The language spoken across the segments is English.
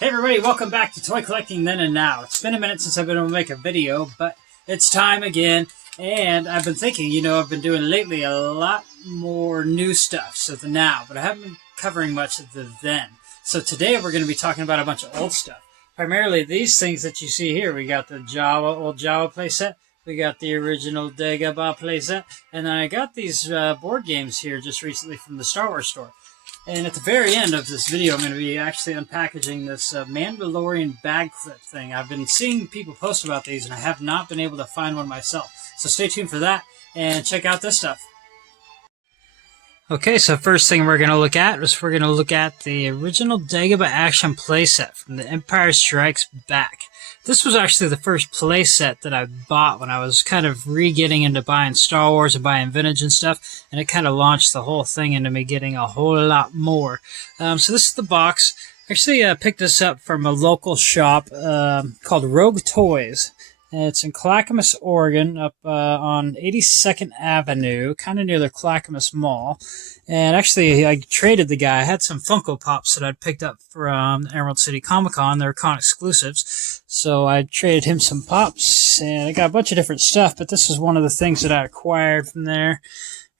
Hey everybody, welcome back to Toy Collecting Then and Now. It's been a minute since I've been able to make a video, but it's time again. And I've been thinking, I've been doing lately a lot more new stuff, so the now, but I haven't been covering much of the then. So today we're going to be talking about a bunch of old stuff. Primarily these things that you see here. We got the old Jawa playset, we got the original Dagobah playset, and then I got these board games here just recently from the Star Wars store. And at the very end of this video, I'm going to be actually unpackaging this Mandalorian bag clip thing. I've been seeing people post about these, and I have not been able to find one myself. So stay tuned for that, and check out this stuff. Okay, so first thing we're going to look at is we're going to look at the original Dagobah action playset from The Empire Strikes Back. This was actually the first playset that I bought when I was kind of re-getting into buying Star Wars and buying vintage and stuff, and it kind of launched the whole thing into me getting a whole lot more. So this is the box. Actually, I picked this up from a local shop called Rogue Toys. It's in Clackamas, Oregon, up on 82nd Avenue, kind of near the Clackamas Mall. And actually, I traded the guy. I had some Funko Pops that I'd picked up from Emerald City Comic Con. They're con exclusives. So I traded him some Pops, and I got a bunch of different stuff, but this is one of the things that I acquired from there.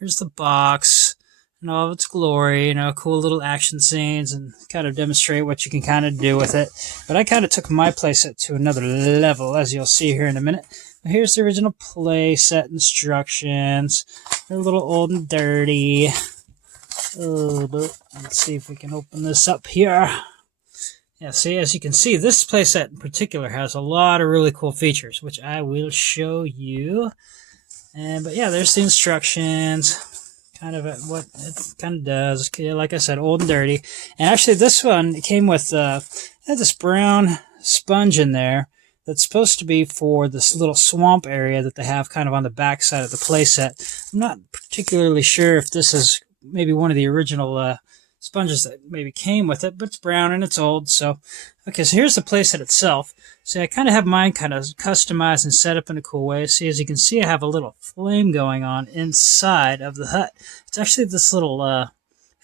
Here's the box in all of its glory, cool little action scenes, and kind of demonstrate what you can kind of do with it. But I kind of took my playset to another level, as you'll see here in a minute. Here's the original playset instructions. They're a little old and dirty. But let's see if we can open this up here. Yeah, see, as you can see, this playset in particular has a lot of really cool features, which I will show you. But yeah, there's the instructions. Kind of what it kind of does. Like I said, old and dirty. And actually, this one came with had this brown sponge in there that's supposed to be for this little swamp area that they have kind of on the back side of the playset. I'm not particularly sure if this is maybe one of the original sponges that maybe came with it, but it's brown and it's old. So, okay, so here's the playset itself. See, I kind of have mine kind of customized and set up in a cool way. See, as you can see, I have a little flame going on inside of the hut. It's actually this little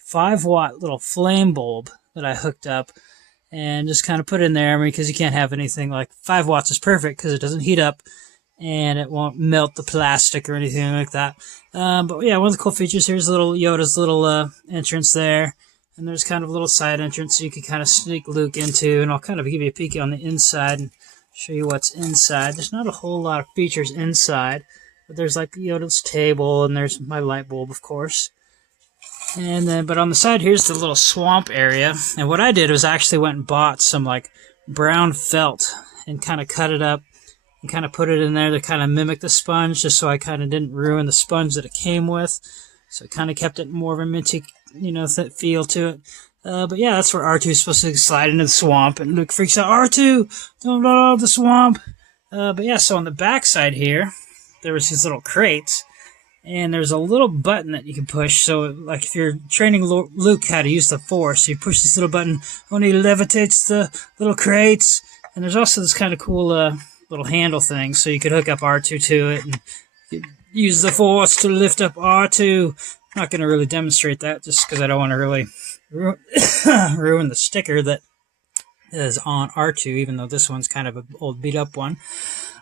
5-watt little flame bulb that I hooked up and just kind of put in there. Because you can't have anything like 5 watts is perfect because it doesn't heat up and it won't melt the plastic or anything like that. But yeah, one of the cool features here is little Yoda's little entrance there. And there's kind of a little side entrance so you can kind of sneak Luke into, and I'll kind of give you a peek on the inside and show you what's inside. There's not a whole lot of features inside, but there's like Yoda's table, and there's my light bulb, of course. And then, but on the side here's the little swamp area, and what I did was I actually went and bought some like brown felt and kind of cut it up and kind of put it in there to kind of mimic the sponge, just so I kind of didn't ruin the sponge that it came with. So it kind of kept it more of a minty, feel to it. But yeah, that's where R2 is supposed to slide into the swamp, and Luke freaks out, R2, don't let out of the swamp. But yeah, so on the back side here, there was these little crates, and there's a little button that you can push. So like if you're training Luke how to use the Force, you push this little button, only levitates the little crates. And there's also this kind of cool little handle thing, so you could hook up R2 to it and use the Force to lift up R2. I'm not going to really demonstrate that just because I don't want to really ruin the sticker that is on R2, even though this one's kind of an old beat-up one.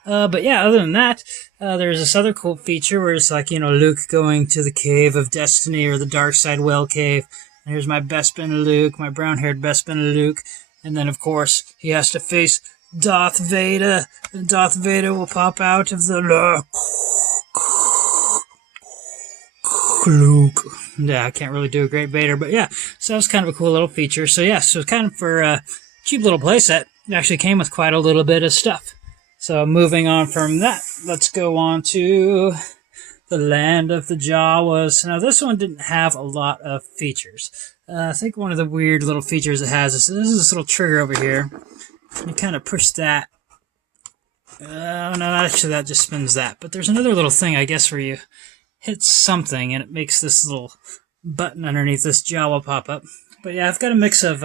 But yeah, other than that, there's this other cool feature where it's like, Luke going to the Cave of Destiny or the Dark Side Well Cave. And here's my Bespin Luke, my brown-haired Bespin Luke. And then, of course, he has to face Darth Vader. And Darth Vader will pop out of the... Luke. Yeah, I can't really do a great Vader, but yeah, so that was kind of a cool little feature. So yeah, so kind of for a cheap little playset, it actually came with quite a little bit of stuff. So moving on from that, let's go on to the Land of the Jawas. Now this one didn't have a lot of features. I think one of the weird little features it has is this little trigger over here. You kind of push that. No, actually that just spins that. But there's another little thing, I guess, where you hit something and it makes this little button underneath this Jawa pop up. But yeah, I've got a mix of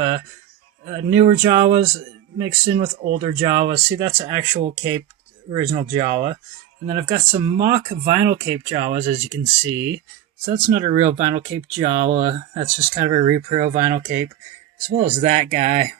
newer Jawas mixed in with older Jawas. See, that's an actual cape original Jawa. And then I've got some mock vinyl cape Jawas, as you can see. So that's not a real vinyl cape Jawa. That's just kind of a repro vinyl cape. As well as that guy.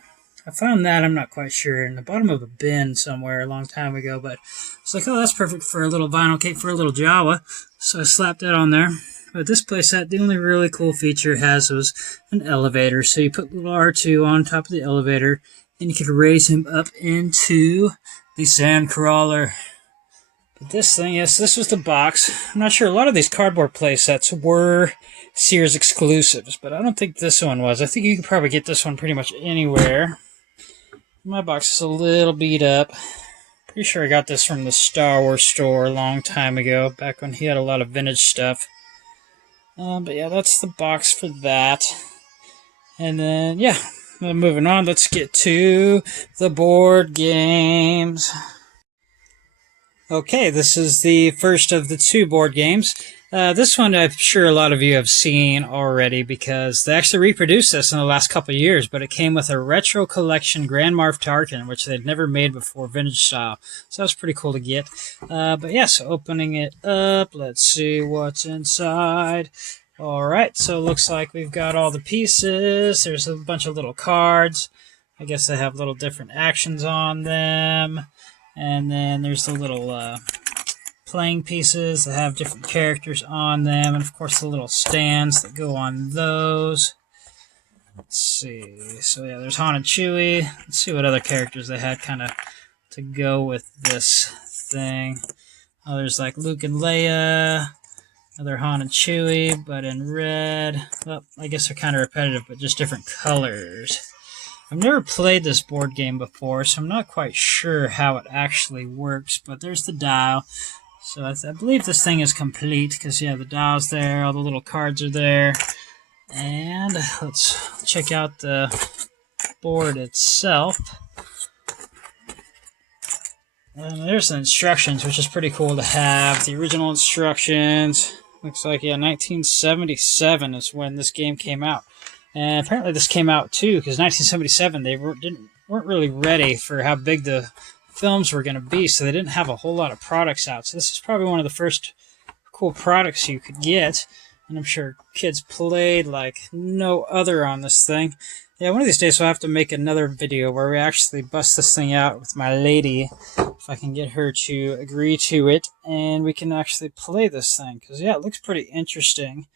I found that, I'm not quite sure, in the bottom of a bin somewhere a long time ago, but it's like, oh, that's perfect for a little vinyl cake for a little Jawa. So I slapped that on there. But this playset, the only really cool feature it has was an elevator. So you put little R2 on top of the elevator, and you could raise him up into the sand crawler. But this thing, yes, this was the box. I'm not sure, a lot of these cardboard playsets were Sears exclusives, but I don't think this one was. I think you could probably get this one pretty much anywhere. My box is a little beat up. Pretty sure I got this from the Star Wars store a long time ago, back when he had a lot of vintage stuff. But yeah, that's the box for that. And then, yeah, moving on, let's get to the board games. Okay, this is the first of the 2 board games. This one I'm sure a lot of you have seen already because they actually reproduced this in the last couple of years, but it came with a retro collection Grand Moff Tarkin, which they'd never made before, vintage style. So that was pretty cool to get. But yeah, so opening it up, let's see what's inside. Alright, so it looks like we've got all the pieces. There's a bunch of little cards. I guess they have little different actions on them. And then there's the little playing pieces that have different characters on them, and of course the little stands that go on those. Let's see. So yeah, there's Han and Chewie. Let's see what other characters they had kind of to go with this thing. Oh, there's like Luke and Leia. Another Han and Chewie, but in red. Well, I guess they're kind of repetitive, but just different colors. I've never played this board game before, so I'm not quite sure how it actually works, but there's the dial. So I believe this thing is complete, because yeah, the dial's there, all the little cards are there. And let's check out the board itself. And there's the instructions, which is pretty cool to have. The original instructions. Looks like, yeah, 1977 is when this game came out. And apparently this came out too, because 1977 they weren't really ready for how big the films were going to be, so they didn't have a whole lot of products out. So this is probably one of the first cool products you could get, and I'm sure kids played like no other on this thing. Yeah, one of these days we'll have to make another video where we actually bust this thing out with my lady, if I can get her to agree to it, and we can actually play this thing, because yeah, it looks pretty interesting.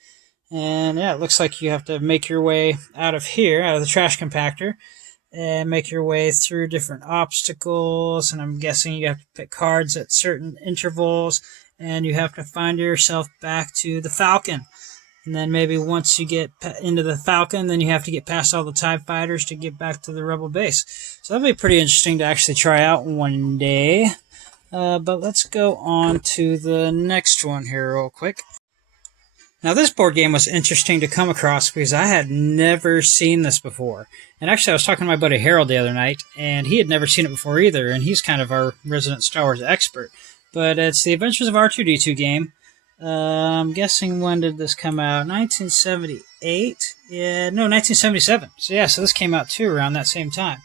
And yeah, it looks like you have to make your way out of here, out of the trash compactor, and make your way through different obstacles. And I'm guessing you have to pick cards at certain intervals, and you have to find yourself back to the Falcon. And then maybe once you get into the Falcon, then you have to get past all the TIE fighters to get back to the Rebel base. So that'll be pretty interesting to actually try out one day. But let's go on to the next one here real quick. Now, this board game was interesting to come across because I had never seen this before. And actually, I was talking to my buddy Harold the other night, and he had never seen it before either, and he's kind of our resident Star Wars expert. But it's the Adventures of R2-D2 game. I'm guessing, when did this come out? 1978? Yeah, no, 1977. So yeah, so this came out too around that same time.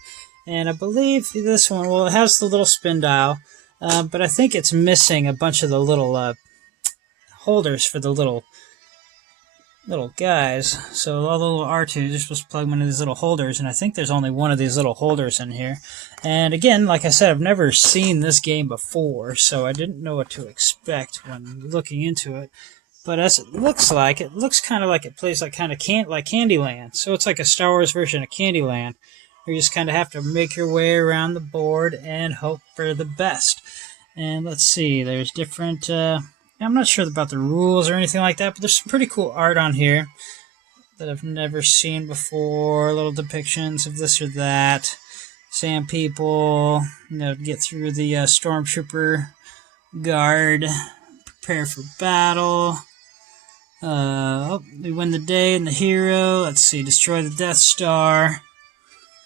And I believe this one, well, it has the little spin dial, but I think it's missing a bunch of the little holders for the little guys. So all the little R2s are supposed to plug into these little holders, and I think there's only one of these little holders in here. And again, like I said, I've never seen this game before, so I didn't know what to expect when looking into it. But as it looks kind of like it plays like like Candyland. So it's like a Star Wars version of Candyland, where you just kind of have to make your way around the board and hope for the best. And let's see, there's different I'm not sure about the rules or anything like that, but there's some pretty cool art on here that I've never seen before. Little depictions of this or that. Sand people, get through the stormtrooper guard, prepare for battle. We win the day and the hero. Let's see, destroy the Death Star.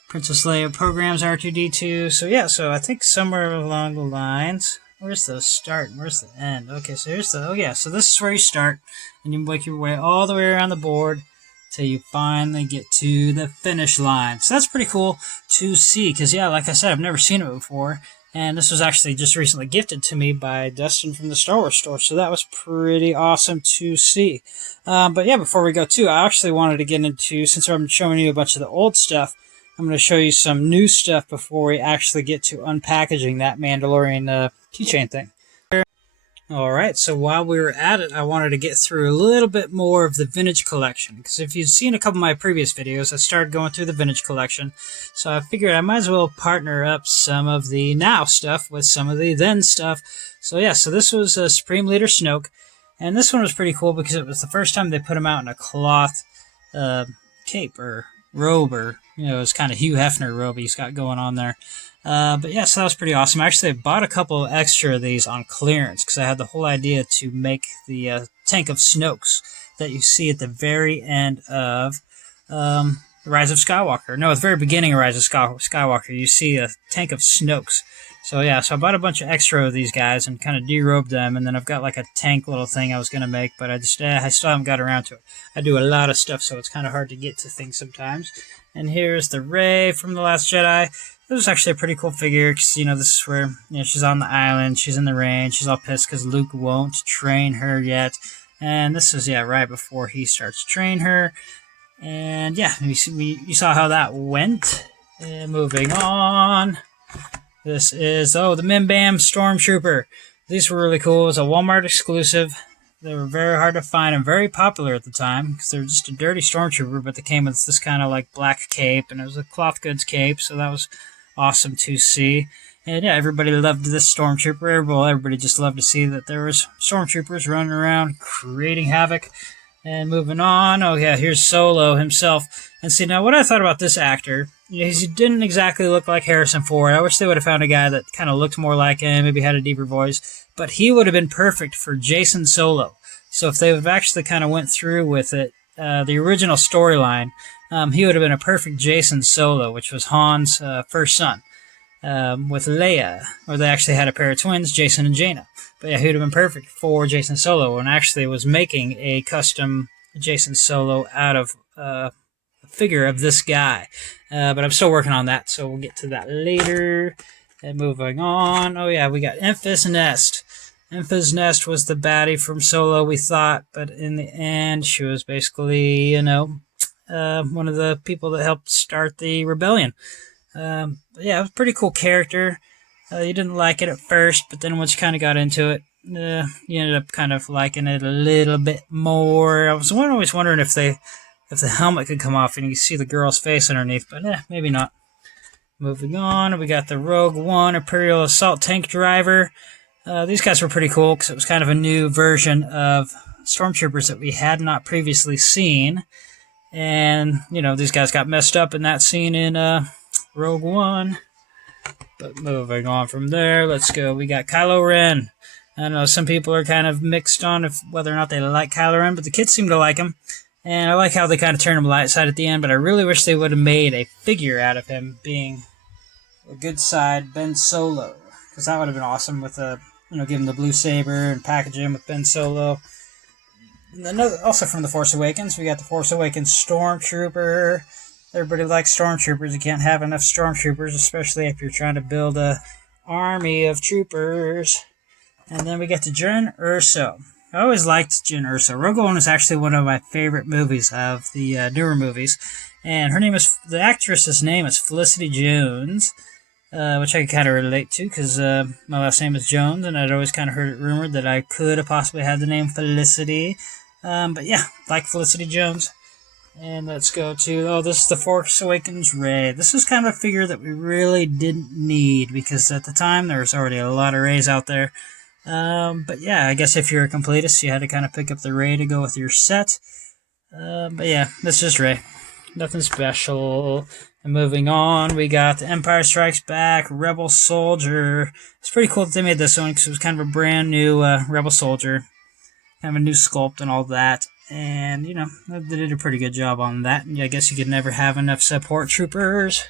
Princess Leia programs R2-D2. So yeah, so I think somewhere along the lines. Where's the start and where's the end? Okay, so here's so this is where you start, and you make your way all the way around the board till you finally get to the finish line. So that's pretty cool to see, because yeah, like I said, I've never seen it before, and this was actually just recently gifted to me by Dustin from the Star Wars store, so that was pretty awesome to see. But yeah, before we go too, I actually wanted to get into, since I'm showing you a bunch of the old stuff, I'm going to show you some new stuff before we actually get to unpackaging that Mandalorian keychain thing. Alright, so while we were at it, I wanted to get through a little bit more of the vintage collection, because if you've seen a couple of my previous videos, I started going through the vintage collection, so I figured I might as well partner up some of the now stuff with some of the then stuff. So yeah, so this was a Supreme Leader Snoke, and this one was pretty cool because it was the first time they put him out in a cloth cape or robe, or it was kind of Hugh Hefner robe he's got going on there. But yeah, so that was pretty awesome. Actually, I bought a couple extra of these on clearance because I had the whole idea to make the tank of Snokes that you see at the very end of Rise of Skywalker. No, at the very beginning of Rise of Skywalker, you see a tank of Snokes. So yeah, so I bought a bunch of extra of these guys and kind of derobed them, and then I've got like a tank little thing I was going to make, but I still haven't got around to it. I do a lot of stuff, so it's kind of hard to get to things sometimes. And here's the Rey from The Last Jedi. This was actually a pretty cool figure, because, this is where, she's on the island, she's in the rain, she's all pissed because Luke won't train her yet. And this is, right before he starts to train her. And yeah, you saw how that went. And moving on. This is, the Mim Bam Stormtrooper. These were really cool. It was a Walmart exclusive. They were very hard to find and very popular at the time because they were just a dirty Stormtrooper, but they came with this kind of like black cape, and it was a cloth goods cape, so that was awesome to see. And yeah, everybody loved this Stormtrooper. Well, everybody just loved to see that there was Stormtroopers running around creating havoc. And moving on, here's Solo himself. And see, now what I thought about this actor, he didn't exactly look like Harrison Ford. I wish they would have found a guy that kind of looked more like him, maybe had a deeper voice. But he would have been perfect for Jason Solo. So if they would have actually kind of went through with it, the original storyline, he would have been a perfect Jason Solo, which was Han's first son, with Leia, where they actually had a pair of twins, Jason and Jaina. But yeah, he would have been perfect for Jason Solo, and actually was making a custom Jason Solo out of a figure of this guy. But I'm still working on that, so we'll get to that later. And moving on, we got Enfys Nest. Enfys Nest was the baddie from Solo, we thought, but in the end, she was basically, one of the people that helped start the rebellion. But yeah, it was a pretty cool character. You didn't like it at first, but then once you kind of got into it, you ended up kind of liking it a little bit more. I was always wondering if the helmet could come off and you could see the girl's face underneath, but maybe not. Moving on, we got the Rogue One Imperial Assault Tank Driver. These guys were pretty cool because it was kind of a new version of Stormtroopers that we had not previously seen. And, these guys got messed up in that scene in Rogue One. But moving on from there, let's go. We got Kylo Ren. I know some people are kind of mixed on whether or not they like Kylo Ren, but the kids seem to like him. And I like how they kind of turned him light side at the end, but I really wish they would have made a figure out of him being a good side Ben Solo. Because that would have been awesome with give him the blue saber and package him with Ben Solo. And then also from The Force Awakens, we got The Force Awakens Stormtrooper. Everybody likes Stormtroopers. You can't have enough Stormtroopers, especially if you're trying to build a army of troopers. And then we get to Jyn Erso. I always liked Jyn Erso. Rogue One is actually one of my favorite movies of the newer movies. And the actress's name is Felicity Jones, which I can kind of relate to because my last name is Jones, and I'd always kind of heard it rumored that I could have possibly had the name Felicity. But yeah, like Felicity Jones. And let's go to, this is the Force Awakens Rey. This is kind of a figure that we really didn't need because at the time there was already a lot of Reys out there. But yeah, I guess if you're a completist, you had to kind of pick up the Rey to go with your set. But yeah, that's just Rey. Nothing special. And moving on, we got The Empire Strikes Back, Rebel Soldier. It's pretty cool that they made this one because it was kind of a brand new Rebel Soldier. Kind of a new sculpt and all that. And, they did a pretty good job on that. And I guess you could never have enough support troopers.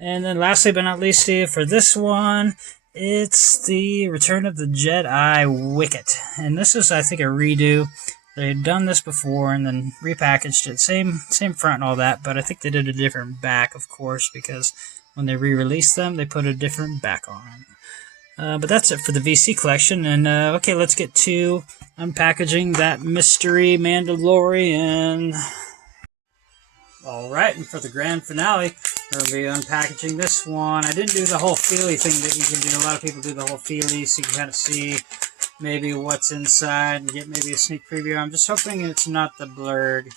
And then lastly but not least, for this one, it's the Return of the Jedi Wicket. And this is, I think, a redo. They had done this before and then repackaged it. Same front and all that, but I think they did a different back, of course, because when they re-released them, they put a different back on them. But that's it for the VC collection. And, okay, let's get to unpackaging that mystery Mandalorian. Alright, and for the grand finale, we're going to be unpackaging this one. I didn't do the whole feely thing that you can do. A lot of people do the whole feely, so you can kind of see maybe what's inside and get maybe a sneak preview. I'm just hoping it's not the blurred.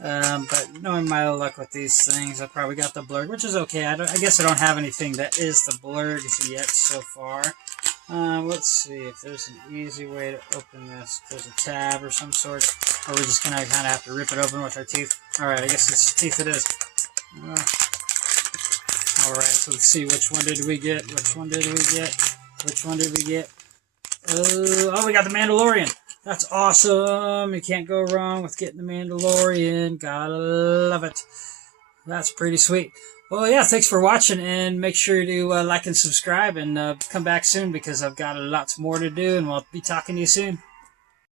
But knowing my luck with these things, I probably got the blurred, which is okay. I guess I don't have anything that is the blurred yet so far. Let's see if there's an easy way to open this. If there's a tab or some sort, or we're just gonna kind of have to rip it open with our teeth. Alright, I guess it's teeth it is. Alright, so let's see, which one did we get? Which one did we get? Which one did we get? Oh, we got the Mandalorian. That's awesome. You can't go wrong with getting the Mandalorian. Gotta love it. That's pretty sweet. Well, yeah, thanks for watching, and make sure to like and subscribe, and come back soon because I've got lots more to do, and we'll be talking to you soon.